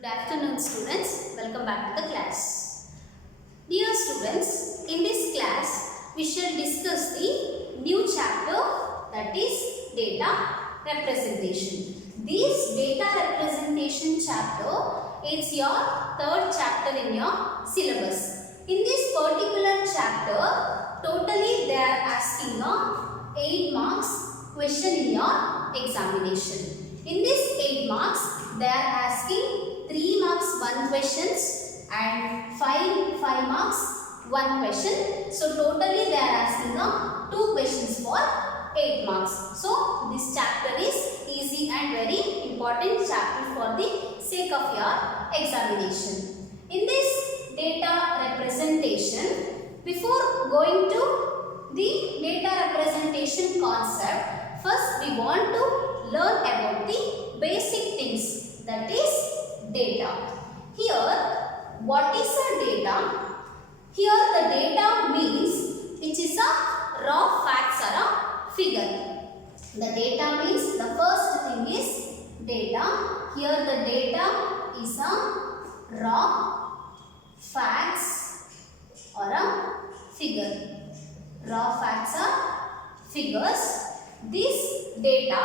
Good afternoon students, welcome back to the class. Dear students, in this class we shall discuss the new chapter, that is data representation. This data representation chapter is your third chapter in your syllabus. In this particular chapter, totally they are asking a 8 marks question in your examination. In this 8 marks, they are asking 3 marks 1 questions and 5 marks 1 question. So totally they are asking 2 questions for 8 marks. So this chapter is easy and very important chapter for the sake of your examination. In this data representation, before going to the data representation concept, first we want to learn about the basic things, that is data. Here, what is a data? Here the data means which is a raw facts or a figure. The data means the first thing is data. Here the data is a raw facts or a figure. Raw facts are figures. This data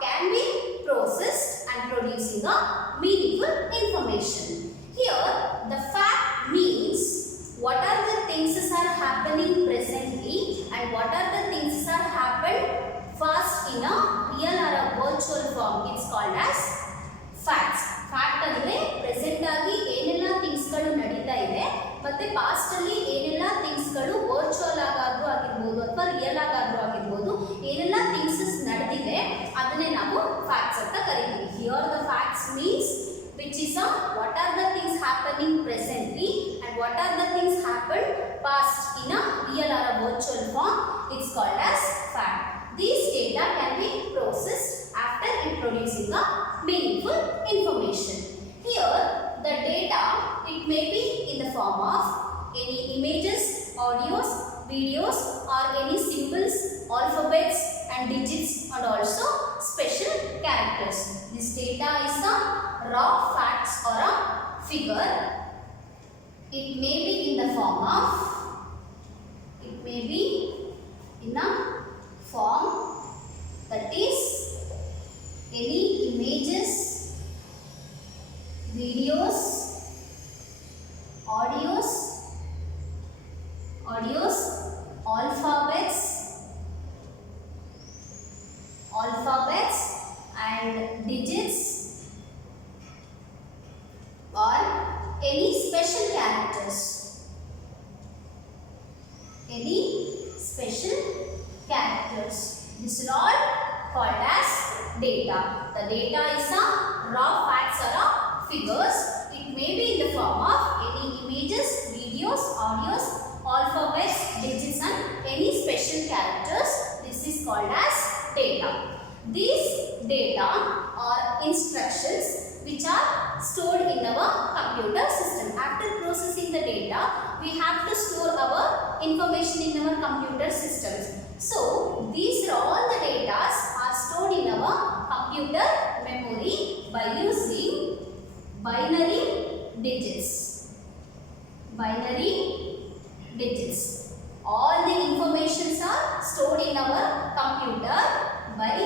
can be processed and producing a meaningful information. Here the fact means what are the things are happening presently and what are the things are happened fast in a real or a virtual form. It's called as facts. Fact ಅಂದ್ರೆ present ಆಗಿ ಏನೆಲ್ಲ things ಗಳು ನಡೀತಾ ಇದೆ ಮತ್ತೆ past ಅಲ್ಲಿ ಏನೆಲ್ಲ things ಗಳು ವರ್ಚುವಲ್ ಆಗಾದ್ರೂ ಆಗಿರಬಹುದು ಅಥವಾ ರಿಯಲ್ ಆಗಾದ್ರೂ ಆಗಿರಬಹುದು ಏನೆಲ್ಲ ಥಿಂಗ್ಸ್ ನಡೆದಿದೆ ಅದನ್ನೇ ನಾವು ಫ್ಯಾಕ್ಟ್ಸ್ ಅಂತ ಕರೀತೀವಿ. Here the facts means which is what are the things happening presently and what are the things happened past in a real or a virtual form. It's called as fact. These data can be processed after it producing a meaningful information. Here the data, it may be in the form of any images, audios, videos or any symbols, alphabets and digits and also special characters. This data is a raw facts or a figure. It may be in the form of, it may be in a form that is any images, videos, audios, alphabets and digits or any special characters. Any special characters. This is all called as data. The data is a raw facts or a figures. It may be in the form of any images, videos, audios, alphabets, digits and any special characters. This is called as data. These data are instructions which are stored in our computer system. After processing the data, we have to store our information in our computer systems. So, these are all the data are stored in our computer memory by using binary digits. Binary digits. All the informations are stored in our computer by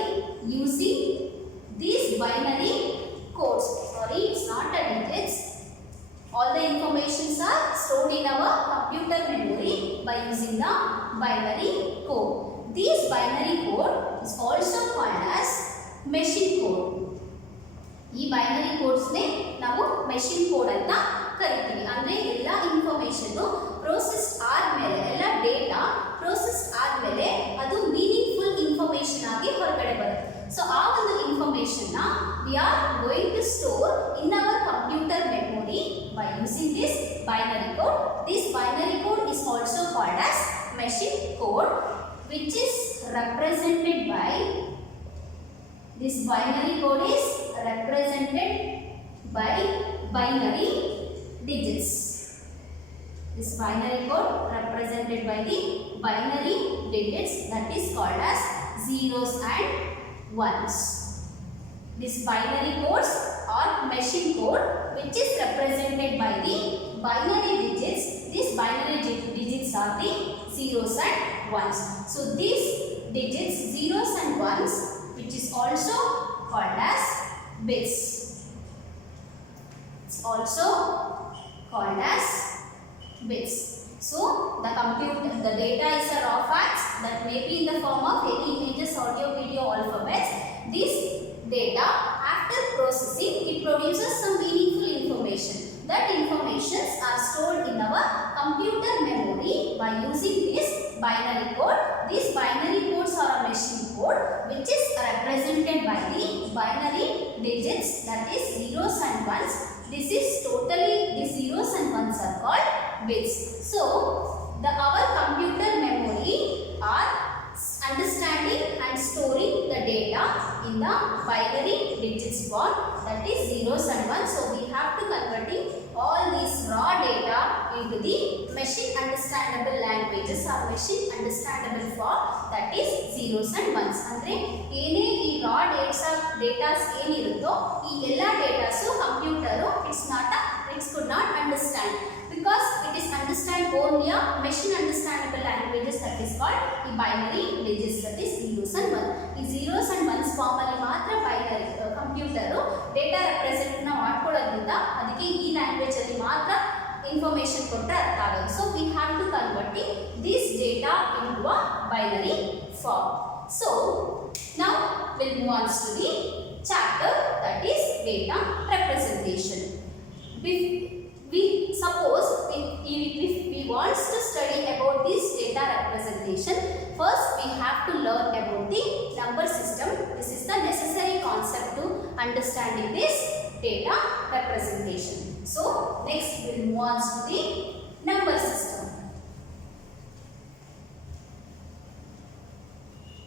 using these binary codes. Sorry, it's not a digits. All the informations are stored in our computer memory by using the binary code. This binary code is also called as machine code. ಈ binary ಕೋಡ್ಸ್ನೇ ನಾವು machine code ಅಂತ ಕರಿತೀವಿ. ಅಂದರೆ ಎಲ್ಲ information process ಆದಮೇಲೆ, ಎಲ್ಲ data process ಆದಮೇಲೆ ಅದು ಮೀನಿಂಗ್ಫುಲ್ ಇನ್ಫಾರ್ಮೇಷನ್ ಆಗಿ ಹೊರಗಡೆ ಬರುತ್ತೆ. ಸೊ ಆ ಒಂದು ಇನ್ಫಾರ್ಮೇಷನ್ನ we are going to store in our computer memory by using this binary code. This binary code is also called as machine code, which is represented by, this binary code is represented by binary digits. This binary code represented by the binary digits, that is called as zeros and ones. These binary codes or machine code which is represented by the binary digits. These binary digits are the zeros and ones. So these digits, zeros and ones, which is also called as bits. It's also called as bits. So the data is a raw facts that may be in the form of any images, audio, video, alphabets. This data, after processing, it produces some meaningful information. That informations are stored in our computer memory by using this binary code. These binary codes are a machine code which is represented by the binary digits, that is zeros and ones. This is totally, the zeros and ones are called bits. So our computer memory are understanding and storing the data in the binary digits form, that is zeros and ones. So we have to converting all these raw data into the machine understandable languages or machine understandable form, that is zeros and ones. Andre ene ee raw data ಏನಿರುತ್ತೋ ಈ ಎಲ್ಲ datas computer it could not understand, because it is understand only a machine understandable languages, that is called the binary digits, that is zeros and ones. ಈ zeros and ones form ಅಲ್ಲಿ ಮಾತ್ರ binary computer data represent ನ ಮಾಡ್ಕೊಳ್ಳೋದ್ರಿಂದ ಅದಕ್ಕೆ ಈ language ಅಲ್ಲಿ ಮಾತ್ರ information ಕೊಟ್ಟರೆ ಅರ್ಥ ಆಗೋದು. So we have to convert this data into a binary form. So now we'll move on to the chapter, that is data representation. Suppose if we want to study about this data representation, first we have to learn about the number system. This is the necessary concept to understanding this data representation. So next we will move on to the number system.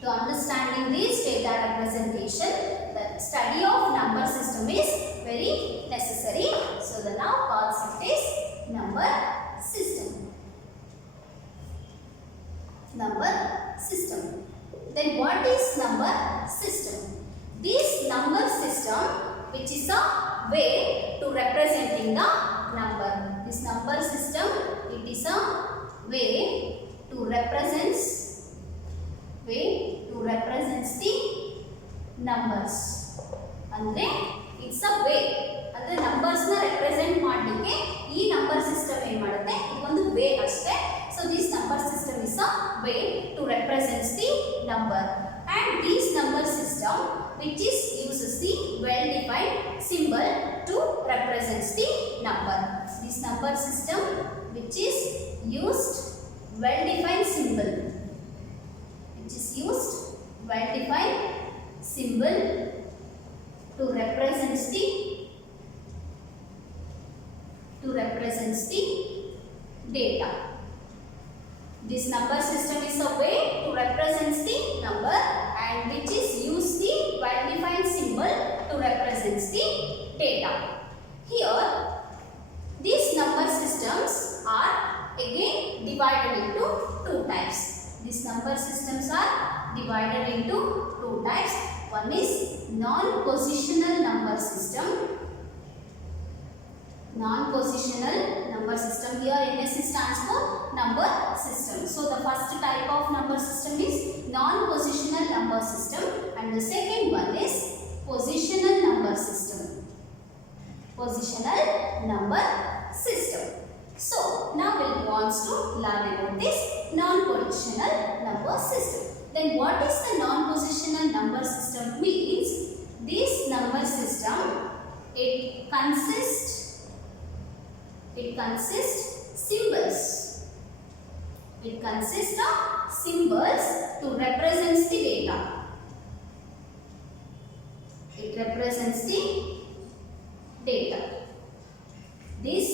To understanding this data representation, the study of number system is very necessary. So the now concept is number system. Number system. Then what is number system? This number system, which is a way to representing the number. This number system, it is a way to represents the numbers. Andre it's a way, andre numbers na represent ಮಾಡಲಿಕ್ಕೆ ಈ number system ಏನು ಮಾಡುತ್ತೆ, ಇದೊಂದು way ಅಷ್ಟೇ. So this number system is a way to represent the number, and this number system which is uses the well defined symbol to represent the number. This number system which is used well defined symbol, which is used well defined symbol to represent the data. This number system is a way to represent the number, and which is use the well defined symbol to represent the data. Here these number systems are again divided into two types. These number systems are divided into two types. One is non-positional number system. Non-positional number system. Here NSC stands for number system. So the first type of number system is non-positional number system, and the second one is positional number system. Positional number system. So now we'll go on to learn about this non-positional number system. Then what is the non-positional number system means? This number system, it consists symbols. It consists of symbols to represent the data. It represents the data. This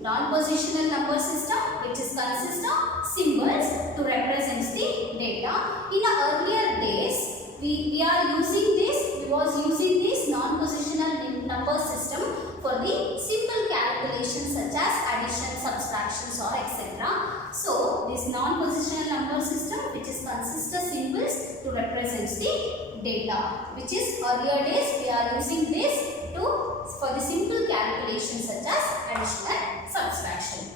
non-positional number system, which is consists of symbols to represent the data. In earlier days, we was using this non-positional number system for the simple calculations such as addition, subtractions, or etc. So this non-positional number system, which is consists of symbols to represent represents the data, which is earlier days we are using this for the simple calculations such as addition and subtraction.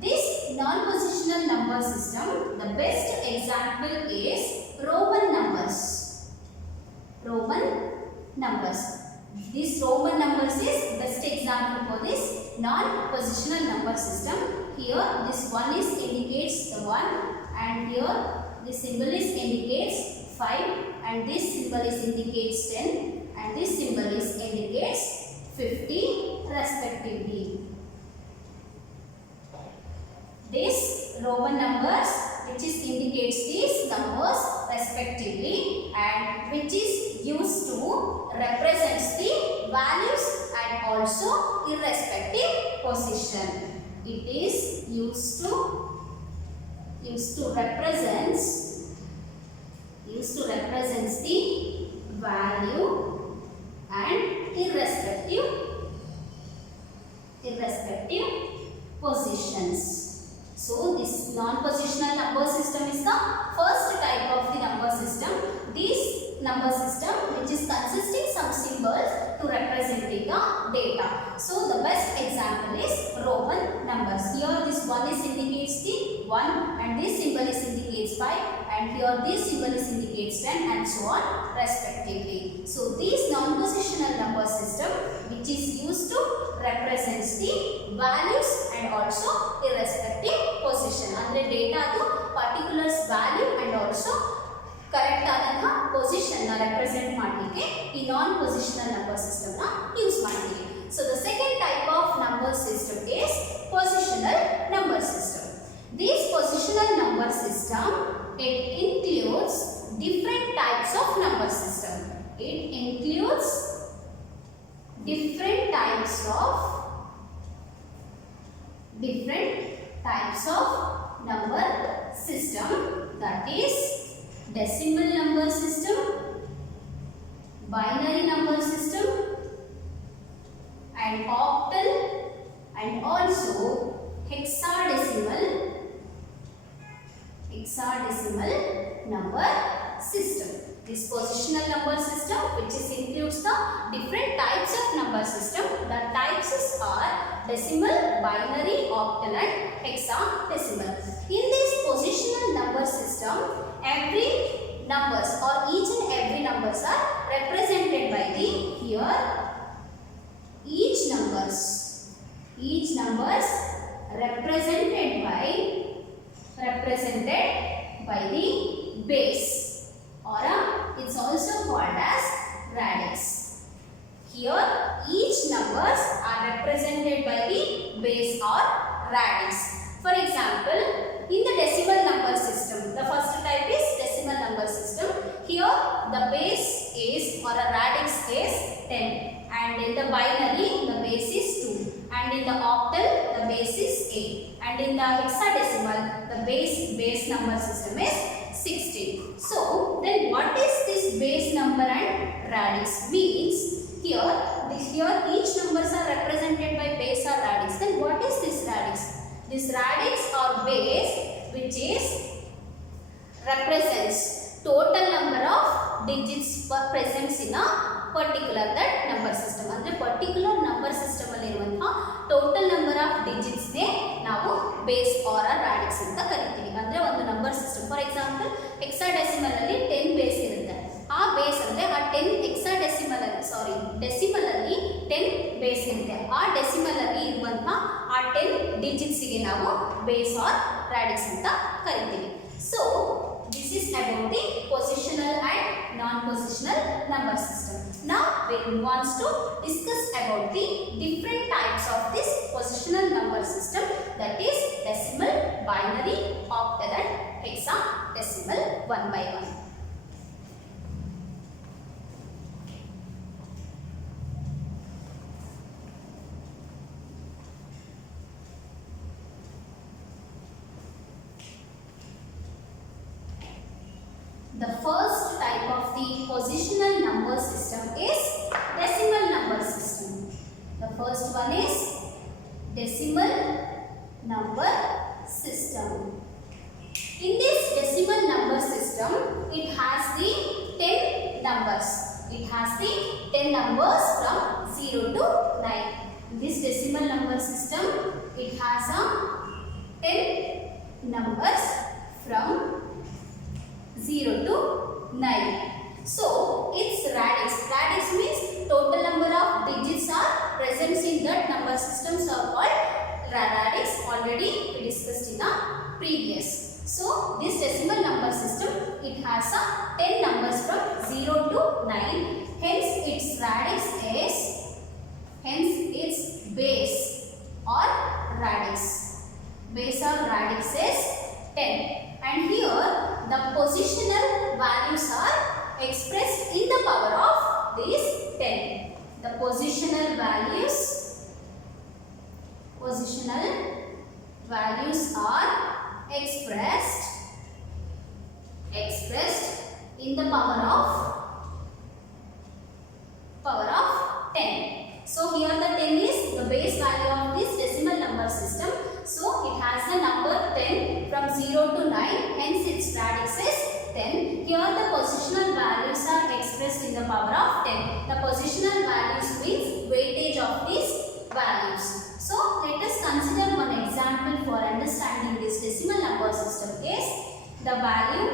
This non-positional number system, the best example is Roman numbers. Roman numbers. This Roman numbers is best example for this non-positional number system. Here this one is indicates the 1 and here this symbol is indicates 5 and this symbol is indicates 10 and this symbol is indicates 50 respectively. This Roman numbers which is indicates these numbers respectively and which is used to represents the values and also irrespective position. It is used to represents the value and irrespective positions. So this non-positional number system is the first type of the number system. This number system which is consisting some symbols to represent the data. So the best example is Roman numbers. Here this one is indicates the 1 and this symbol is indicates 5 and here this symbol is indicates 10 and so on respectively. So this non-positional number system which is used to represents the values and also irrespective position. Andre data adu particulars value and also correct ಆದಂತಹ position na represent ಮಾಡಲಿಕ್ಕೆ ಈ non positional number system na use ಮಾಡ್ತೀವಿ. So the second type of number system is positional number system. This positional number system it includes different types of number system. It includes different types of number system, that is decimal number system, binary number system and octal and also hexadecimal number system. This positional number system which is includes the different types of number system. The types are decimal, binary, octal and hexadecimal. In this positional number system, every numbers or each and every numbers are represented by the here each numbers represented by the base, or it's also called as radix. Here each numbers are represented by the base or radix. For example, in the decimal number system, the first type is decimal number system. Here the base is or a radix is 10 and in the binary the base is 2 and in the octal the base is 8 and in the hexadecimal the base number system is 16. So then what is this base number and radix means? Here each numbers are represented by base or radix. Then what is this radix? This radix or base which is represents total number of digits present in a particular that number system. Andre particular number system alli iruvanta total number of digits ne ನಾವು base or radix ಅಂತ ಕರೀತೀವಿ. ಅಂದ್ರೆ ಒಂದು number system, for example hexadecimal ಅಲ್ಲಿ 10 base ಇರುತ್ತೆ. ಆ base ಅಂದ್ರೆ ಆ 10 hexadecimal ಅಲ್ಲಿ decimal ಅಲ್ಲಿ 10 base ಇರುತ್ತೆ. ಆ decimal ಅಲ್ಲಿ ಇರುವಂತ ಆ 10 digits ಗೆ ನಾವು base or radix ಅಂತ ಕರೀತೀವಿ. So this is about the positional and non-positional number system. Now we want to discuss about the different types of this positional number system, that is decimal, binary, octal and hexadecimal one by one. The first type of the positional number system is decimal number system. The first one is decimal number system. In this decimal number system, it has the 10 numbers. It has the 10 numbers from 0 to 9. In this decimal number system, it has a 10 numbers from 0 to 9. So its radix. Radix means total number of digits are present in that number systems are called radix. Already we discussed in the previous. So this decimal number system, it has a 10 numbers from 0 to 9. Hence its radix is, hence its base or radix. Base or radix is 10. And here the positional values are expressed in the power of this 10. The positional values are expressed in the power of 10. So here the 10 is the base value of this decimal number system. So it has the number 10 from 0 to 9, hence its radix is 10. Here the positional values are expressed in the power of 10. The positional values means weightage of these values. So let us consider one example for understanding this decimal number system is the value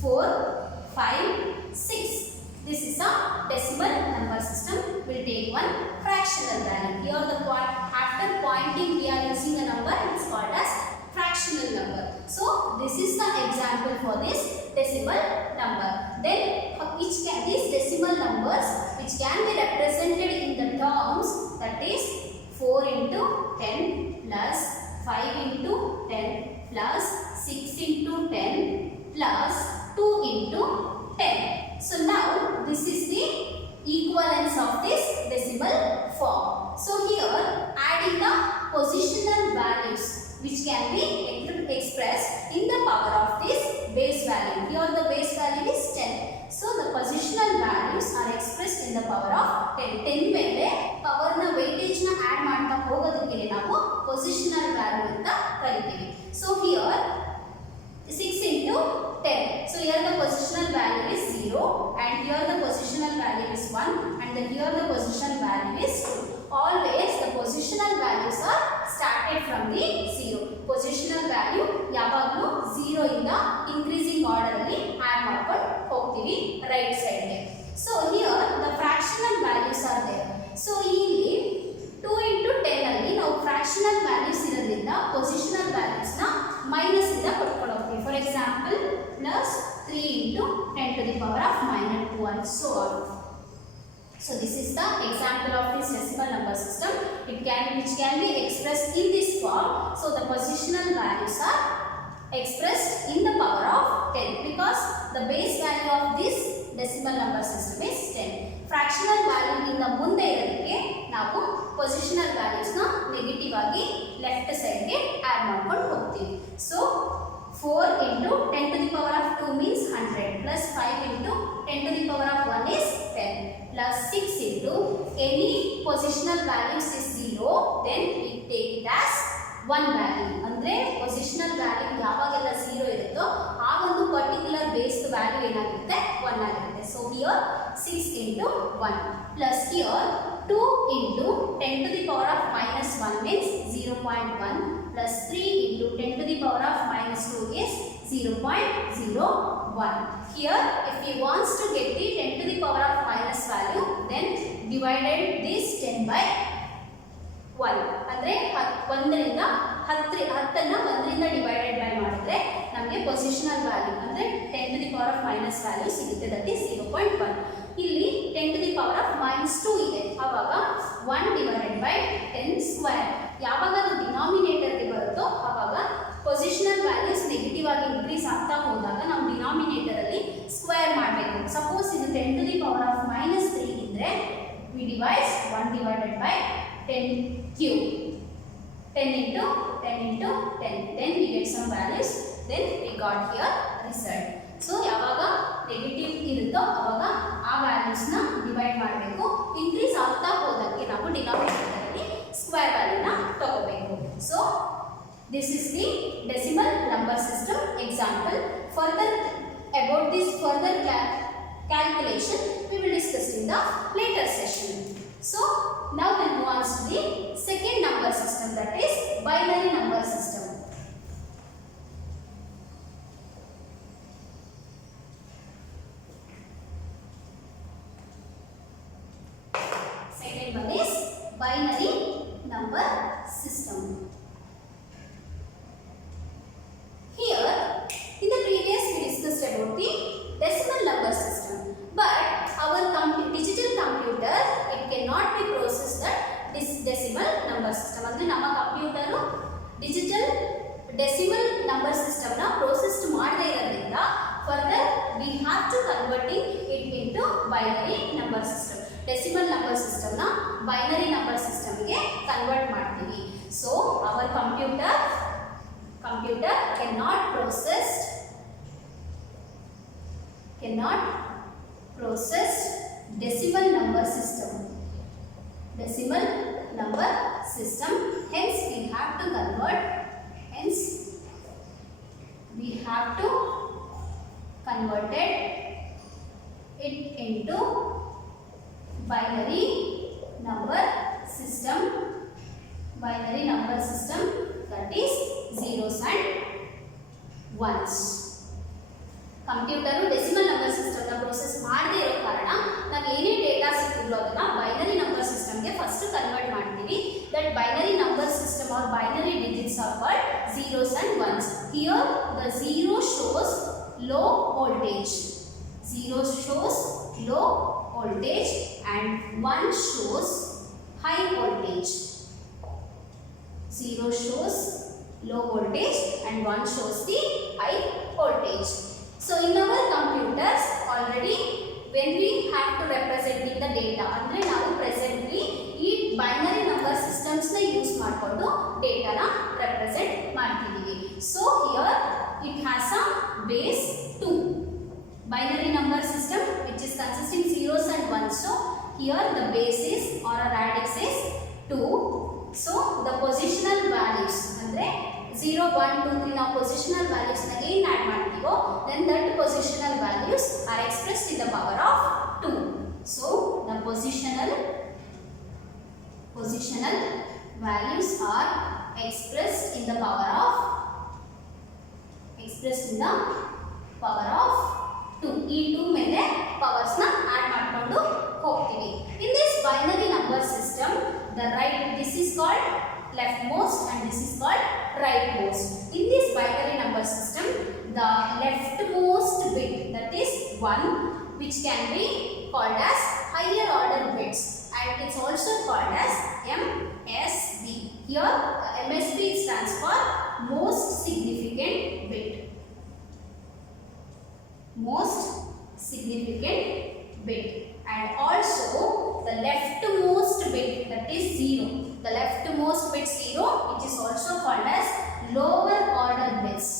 4, 5, 6. This is a decimal number system. We will take one fractional value. Here after pointing we are using a number, it is called as fractional number. So this is the example for this decimal number. Then these decimal numbers which can be represented in the terms, that is 4 into 10 plus 5 into 10 plus 6 into 10 plus 2 into 10. So now this is the equivalence of this decimal form. So here adding the positional values which can be expressed in the power of this base value. Here the base value is 10. So the positional values are expressed in the power of 10. 10 ಮೇಲೆ power ನ weightage ನ add ಮಾಡ್ತಾ ಹೋಗೋದಕ್ಕೆ ನಾವು positional value ಅಂತ ಕರಿತೀವಿ. So here 6 into 10. So here the positional value is 0 and here the positional value is 1 and here the positional value is 2. Always the positional values are started from the 0. Positional value ಯಾವಾಗಲೂ 0 ಇಂದ increasing order ಅಲ್ಲಿ add ಮಾಡ್ಕೊಂಡು ಹೋಗ್ತೀವಿ right side ಗೆ. So here the fractional values are there. So ಇಲ್ಲಿ 2 into 10 ಅಲ್ಲಿ ನಾವು fractional values ಇರೋದ್ರಿಂದ positional values ನ minus ಇಂದ ಕೊಟ್ಕೊಂಡು ಹೋಗ್ತೀವಿ. For example plus 3 into 10 to the power of minus 2 and so on. So this is the example of this decimal number system. Which can be expressed in this form. So the positional values are expressed in the power of 10 because the base value of this decimal number system is 10. Fractional value ಇಂದ ಮುಂದೆ ಇರೋದಕ್ಕೆ ನಾವು positional values ನ negative ಆಗಿ left side ಗೆ add ಮಾಡ್ಕೊಂಡು ಹೋಗ್ತೀವಿ. So 4 into 10 to the power of 2 means 100 plus 5 into 10 to the power of 1 is 10 plus 6 into any positional values is 0, then we take it as 1 value. ಅಂದ್ರೆ positional value ಯಾವಾಗೆಲ್ಲ 0 ಇರುತ್ತೋ ಆ ಒಂದು particular base value ಏನಾಗಿರುತ್ತೆ 1 ಆಗಿರುತ್ತೆ. So here 6 into 1 plus here 2 into 10 to the power of minus 1 means 0.1 plus 3 into 10 to the power of minus 2 is 0.01. Here if he wants to get the 10 to the power of minus value, then divided this 10 by 1. ಅಂದರೆ 1ರಿಂದ 10ನ್ನ 1ರಿಂದ divided by ಮಾಡಿದ್ರೆ ನಮಗೆ positional value ಅಂದರೆ 10 to the power of minus value ಸಿಗುತ್ತೆ, that is 0.1. ಇಲ್ಲಿ 10 to the power of minus 2 ಇದೆ, ಆವಾಗ 1 divided by 10 square. ಯಾವಾಗ ಅದು ಡಿನಾಮಿನೇಟರ್ಗೆ ಬರುತ್ತೋ ಆವಾಗ ಪೊಸಿಷನಲ್ ವ್ಯಾಲ್ಯೂಸ್ ನೆಗೆಟಿವ್ ಆಗಿ ಇನ್ಕ್ರೀಸ್ ಆಗ್ತಾ ಹೋದಾಗ ನಾವು ಡಿನಾಮಿನೇಟರ್ ಅಲ್ಲಿ ಸ್ಕ್ವೇರ್ ಮಾಡಬೇಕು. ಸಪೋಸ್ ಇದು 10 to the power of minus 3 ಇದ್ರೆ we divide 1 divided by 10 cube. 10 into 10 into 10. Then we get some values. Then we got here result. So ಯಾವಾಗ ನೆಗೆಟಿವ್ ಇರುತ್ತೋ ಆವಾಗ ಆ ವ್ಯಾಲ್ಯೂಸ್ ನ ಡಿವೈಡ್ ಮಾಡಬೇಕು. ಇನ್ಕ್ರೀಸ್ ಆಗ್ತಾ ಹೋದಕ್ಕೆ ನಾವು ಡಿನಾಮಿನೇಟರ್ ಅಲ್ಲಿ ಸ್ಕ್ವೇರ್ ವ್ಯಾಲ್ಯೂ ನ ತಗೋಬೇಕು. So this is the decimal number system example. Further about this in the later session. So now we'll move on to the second number system, that is binary number system. Second one is binary number system. Here, in the previous we discussed about the decimal number system, but our digital computer, it cannot be processed that this decimal number system. Andre nama computer digital decimal number system na processed ಮಾಡದೇ ಇರೋದ್ರಿಂದ further we have to converting it into binary number system. Decimal number system na binary number system ಗೆ convert ಮಾಡ್ತೀವಿ. So our computer cannot process decimal number system. Hence we have to convert it into binary number system, that is zeros and ones. Computer decimal number system ನ process ಮಾಡದೇ ಇರೋ ಕಾರಣ ನಾವು ಏನೇ data ಸಿಕ್ಕಿದ್ರೂ ಅದನ್ನ ಬೈನರಿ ನಂಬರ್ ಸಿಸ್ಟಮ್ ಗೆ first convert ಮಾಡ್ತೀವಿ. That binary number system or binary digits are called zeros and ones. Here the zero shows low voltage, and 1 shows high voltage. 0 shows low voltage and 1 shows the high voltage. So in our computers already when we have to representing the data, andre ನಾವು presently ಈ binary number systems ನ use ಮಾಡಿಕೊಂಡು data ನ represent ಮಾಡ್ತಿದ್ದೀವಿ. So here it has a base 2. Binary number system which is consisting zeros and ones. So here the base is or a radix is 2. So the positional values andre 0, 1, 2, 3 ನಾವು positional values ನ ಏನು add ಮಾಡ್ತೀವೋ then that positional values are expressed in the power of 2. So the positional values are expressed in the power of 2. ಈ 2 ಮೇಲೆ powers ನ add ಮಾಡ್ಕೊಂಡು ಹೋಗ್ತೀವಿ. In this binary number system, this is called leftmost and this is called rightmost. In this binary number system, the leftmost bit, that is 1, which can be called as higher order bits, and it's also called as MSB. Here MSB stands for most significant bit. And also the leftmost bit, that is 0. The leftmost bit 0, which is also called as lower order bits.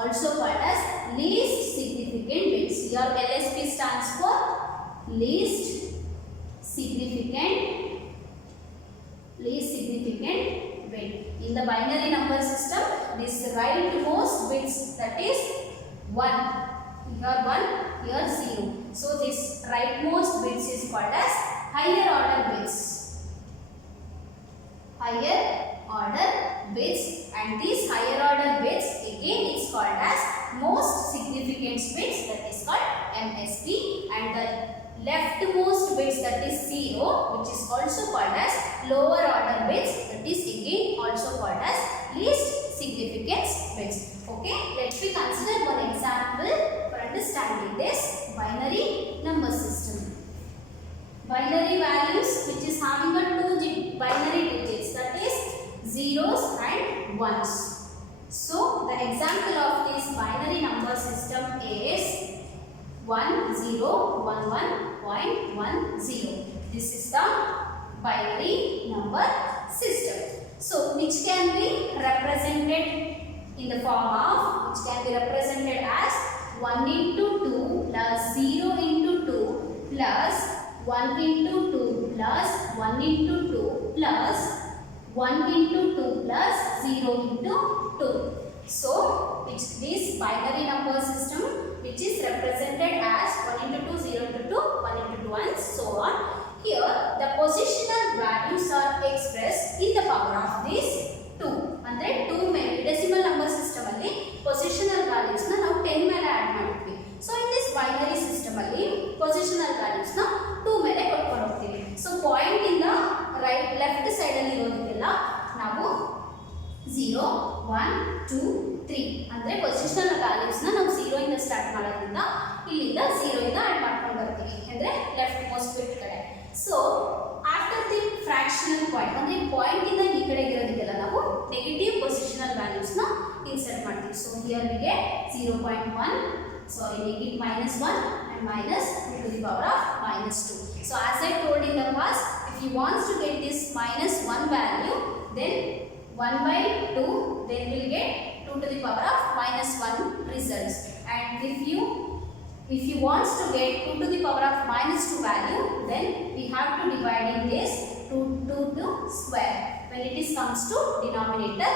Also called as least significant bits. Here LSB stands for least significant bit. In the binary number system, this rightmost bits, that is 1. Here 1, here 0. So this rightmost bits is called as higher order bits. And these higher order bits again is called as most significant bits, that is called MSB. And the leftmost bits, that is 0, which is also called as lower order bits, that is again also called as least significant bits. Okay, let me consider one example for understanding this binary number system. Binary values which is having a 2 binary digits, that is zeros and ones. So the example of this binary number system is 1011.10. This is the binary number system. So which can be represented in the form of, which can be represented as 1 into 2 plus 0 into 2 plus 1 into 2 plus 1 into 2 plus 1 into 2 plus 0 into 2. So which this binary number system which is represented start ಮಾಡೋದ್ರಿಂದ ಇಲ್ಲಿಂದ 0 ಇಂದ add ಮಾಡ್ಕೊಂಡು ಬರ್ತೀವಿ ಅಂದ್ರೆ left most ಬಿಟ್ ಕಡೆ. So after the fractional point ಅಂದ್ರೆ point ಇಂದ ಈ ಕಡೆ ಇರೋದಕ್ಕೆಲ್ಲ ನಾವು ನೆಗೆಟಿವ್ ಪೊಸಿಷನಲ್ ವ್ಯಾಲ್ಯೂಸ್ ನ ಇನ್ಸರ್ಟ್ ಮಾಡ್ತೀವಿ. So here we get 0.1, sorry negative -1 and minus 2 to the power of -2. So as I told in the past, if you want to get this -1 value, then 1 by 2, then we'll get 2 to the power of -1 results. And if you want to get 2 to the power of -2 value, then we have to divide in this 2 to square when it is comes to denominator.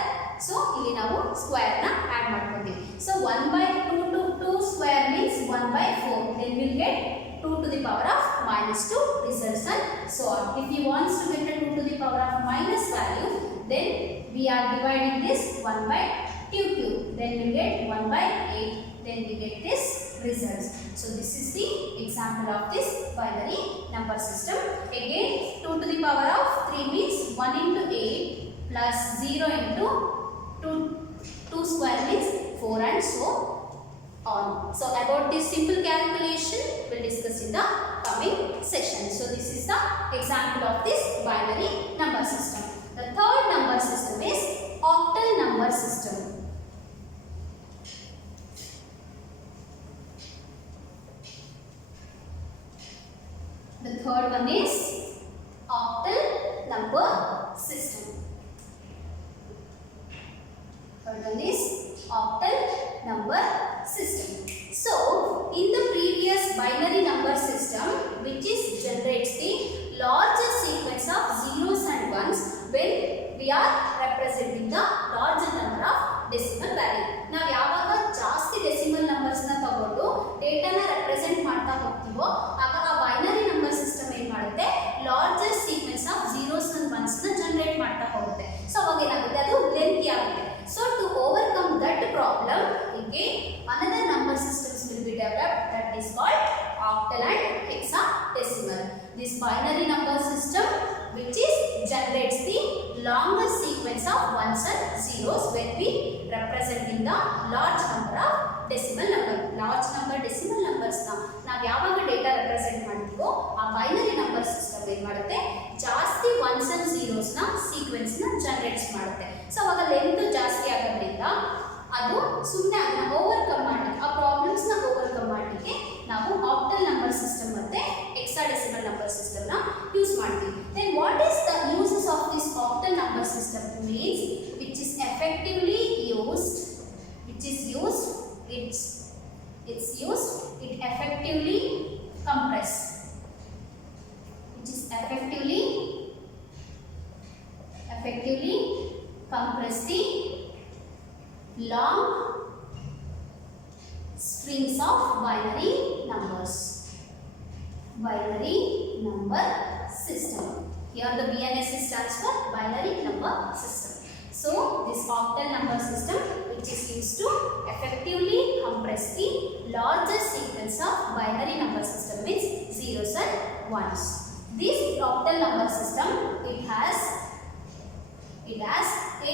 So ಇಲ್ಲಿ ನಾವು square ನ add ಮಾಡ್ಕೊತೀವಿ. So 1 by 2 to 2 square means 1 by 4. Then we'll get 2 to the power of -2 results and so on. If you want to get a 2 to the power of minus value, then we are dividing this 1 by 2 cube. Then we get 1 by 8. Then we get this results. So this is the example of this binary number system. Again 2 to the power of 3 means 1 into 8 plus 0 into 2 square means 4 and so on. So about this simple calculation we'll discuss in the coming session. So this is the example of this binary number system. The third number system is octal number system. The third one is octal number system. Third one is octal number system. So in the previous binary number system, which is generates the largest sequence of zeros and ones when we are representing the larger number of decimal value. ನಾವು ಯಾವಾಗ ಜಾಸ್ತಿ decimal numbers ನ ತಗೊಂಡು ಡೇಟಾನ represent ಮಾಡ್ತಾ ಹೋಗ್ತೀವೋ ಆಗ ಆ binary number system ಏನ್ ಮಾಡುತ್ತೆ, largest sequence of zeros and ones ನ ಜನರೇಟ್ ಮಾಡ್ತಾ ಹೋಗುತ್ತೆ. ಸೊ ಅವಾಗ ಏನಾಗುತ್ತೆ, ಅದು ಲೆಂಥಿ ಆಗುತ್ತೆ. So to overcome that problem, again another number systems will be developed, that is called octal and hexadecimal. This binary number system which is generates the longest sequence of ones and zeros when we representing the large number of decimal number. Large number decimal numbers na ನಾವು ಯಾವಾಗ data represent ಮಾಡ್ತೀವೋ ಆ binary number system ಏನು ಮಾಡುತ್ತೆ, ಜಾಸ್ತಿ once and zeros ನ sequence ನ generates ಮಾಡುತ್ತೆ. ಸೊ ಅವಾಗ ಲೆಂತ್ ಜಾಸ್ತಿ ಆಗೋದ್ರಿಂದ ಅದು ಸುಮ್ಮನೆ ಅದನ್ನ ಓವರ್ಕಮ್ ಮಾಡಲಿಕ್ಕೆ, ಆ ಪ್ರಾಬ್ಲಮ್ಸ್ ನ ಓವರ್ಕಮ್ ಮಾಡಲಿಕ್ಕೆ ನಾವು ಆಕ್ಟಲ್ ನಂಬರ್ ಸಿಸ್ಟಮ್ ಮತ್ತೆ ಹೆಕ್ಸಾಡೆಸಿಮಲ್ ನಂಬರ್ ಸಿಸ್ಟಮ್ ನ ಯೂಸ್ ಮಾಡ್ತೀವಿ. Then what is the uses of this octal number system? Means which is effectively used, it effectively compress, which is effectively compress the long strings of binary numbers. Binary number system. Here the BNS stands for binary number system. So this octal number system which is used to effectively compress the largest sequence of binary number system means zeros and ones. This octal number system it has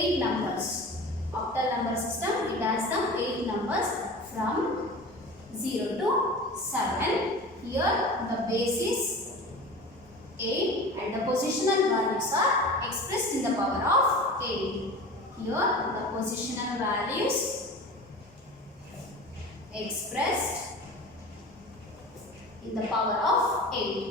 8 numbers. Octal number system it has the 8 numbers from 0 to 7. Here the base is 8 and the positional values are expressed in the power of 8. Here the positional values expressed in the power of 8.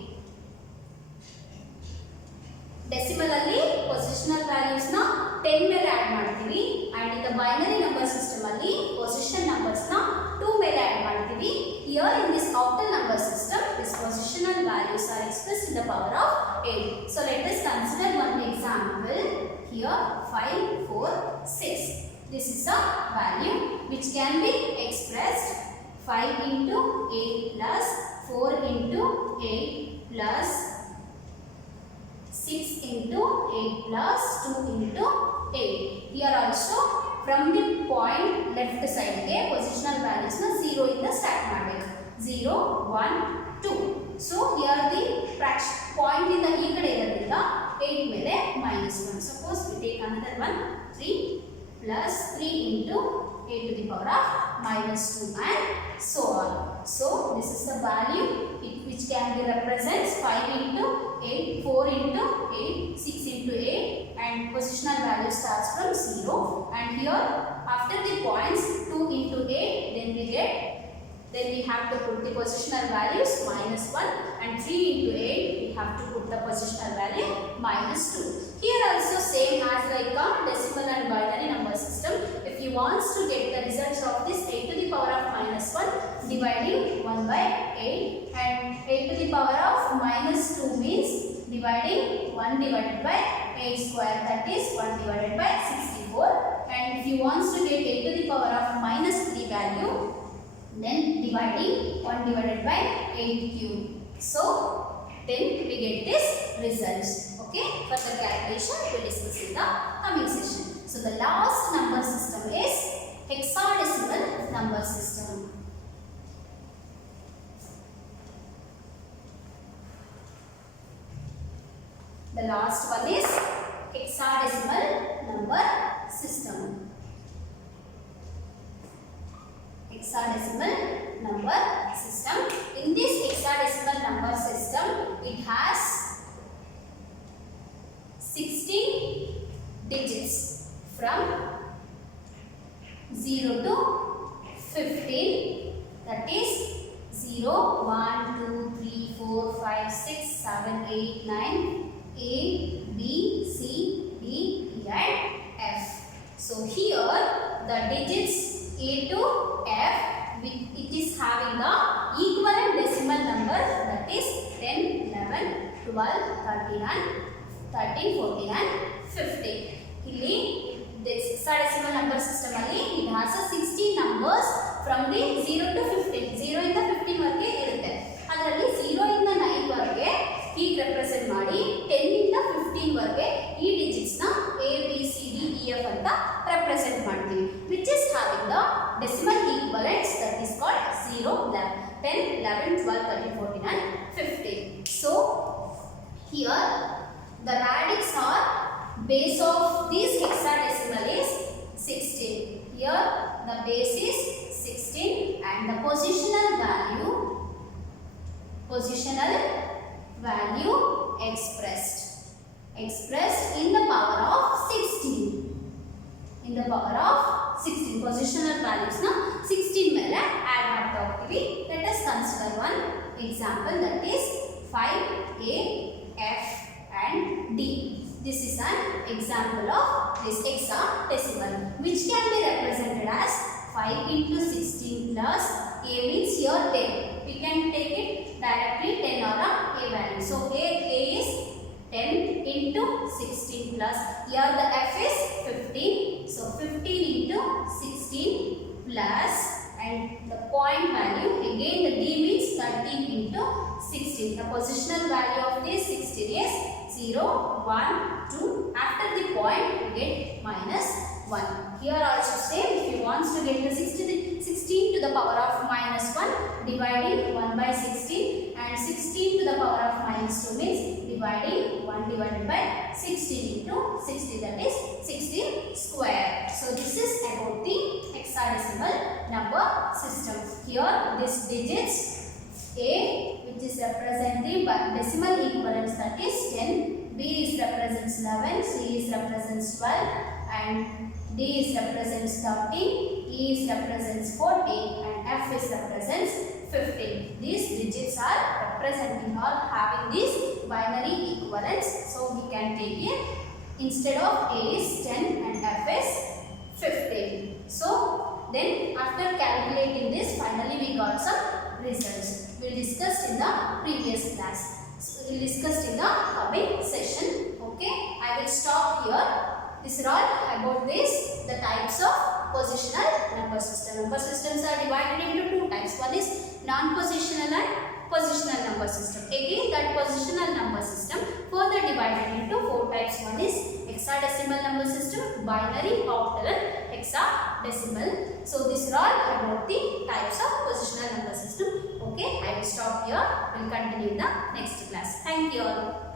Decimal ಅಲ್ಲಿ positional values ನ 10 ಮೇಲೆ add ಮಾಡ್ತೀವಿ and in the binary number system ಅಲ್ಲಿ position numbers ನ 2 ಮೇಲೆ add ಮಾಡ್ತೀವಿ. Here in this octal number system, this positional values are expressed in the power of 8. So let us consider one example. Here 5, 4, 6. This is a value which can be expressed 5 into 8 plus 4 into 8 plus 6 into 8 plus 2 into 8. Here also from the point left side ge positional values na 0 inda start ಮಾಡಬೇಕು. 0 1 2. So here the fraction point inda ee kade irodrinda 8 ಮೇಲೆ -1. Suppose we take another one 3 plus 3 into a to the power of -2 and so on. So this is the value which can be represents 5 into 8, 4 into 8, 6 into 8 and positional value starts from 0 and here after the points 2 into 8 then we have to put the positional values -1 and 3 into 8 we have to put the positional value -2. Here also same as like a decimal and binary number system. If you want to get the results of this 8 to the power of -1 dividing 1 by 8 and 8 to the power of -2 means dividing 1 divided by 8 square, that is 1 divided by 64 and if you want to get 8 to the power of -3 value then dividing 1 divided by 8 cube. So then we get this results. Okay, further calculation we will discuss in the coming session. So the last number system is hexadecimal number system. The last one is hexadecimal number system. Hexadecimal number system. In this hexadecimal number system, it has 16 digits from 0 to 15. That is 0, 1, 2, 3, 4, 5, 6, 7, 8, 9, A, B, C, D, E and F. So here the digits A to F, it is having the equivalent decimal number, that is 10, 11, 12, 13 and 13, 14 and 15. ಇಲ್ಲಿ this hexadecimal number system ಅಲ್ಲಿ it has a 16 numbers from the 0 to 15. 0 ಇಂದ 15 ವರೆಗೆ ಇರುತ್ತೆ. ಅದರಲ್ಲಿ 0 ಇಂದ 9 ವರೆಗೆ ಹೀಗೆ represent ಮಾಡಿ 10 ಇಂದ 15 ವರೆಗೆ ಈ ಡಿಜಿಟ್ಸ್ ನ A B C D E F ಅಂತ ರೆಪ್ರೆಸೆಂಟ್ ಮಾಡ್ತೀವಿ, which is having the decimal equivalents, that is called 0, 10, 11, 12, 13, 14 and 15. So here the radix or base of this hexadecimal is 16. Here the base is 16 and the positional value expressed in the power of 16. In the power of 16 positional values na 16 ಮೇಲೆ add ಮಾಡ್ತಾ ಹೋಗ್ತೀವಿ. Let us consider one example, that is 5A, F and D. This is an example of this hexadecimal which can be represented as 5 into 16 plus A means here 10. We can take it directly 10 or a value. So A is 10 into 16 plus, here the F is 15. So 15 into 16 plus and the point value again the D means 13 into 16. The positional value of this 16 is 0, 1, 2. After the point we get -1. Here also same, if you want to get the 16 to the power of -1 dividing 1 by 16 and 16 to the power of -2 means dividing 1 divided by 16 into 60, that is 16 square. So this is about the hexadecimal number system. Here this digits A which is representing by decimal equivalents, that is 10, B is represents 11, C is represents 12 and D is represents 13, E is represents 14 and F is represents 15. These digits are representing or having these binary equivalents. So we can take it, instead of A is 10 and F is 15. So then after calculating this, finally we got some results. We discussed in the previous class. So we will discuss in the coming session. Okay, I will stop here. These are all about this, the types of positional number system. Number systems are divided into two types. One is non-positional and positional number system. Again, that positional number system further divided into four types. One is hexadecimal number system, binary, octal and hexadecimal. So these are all about the types of positional number system. Okay, I will stop here. We will continue in the next class. Thank you all.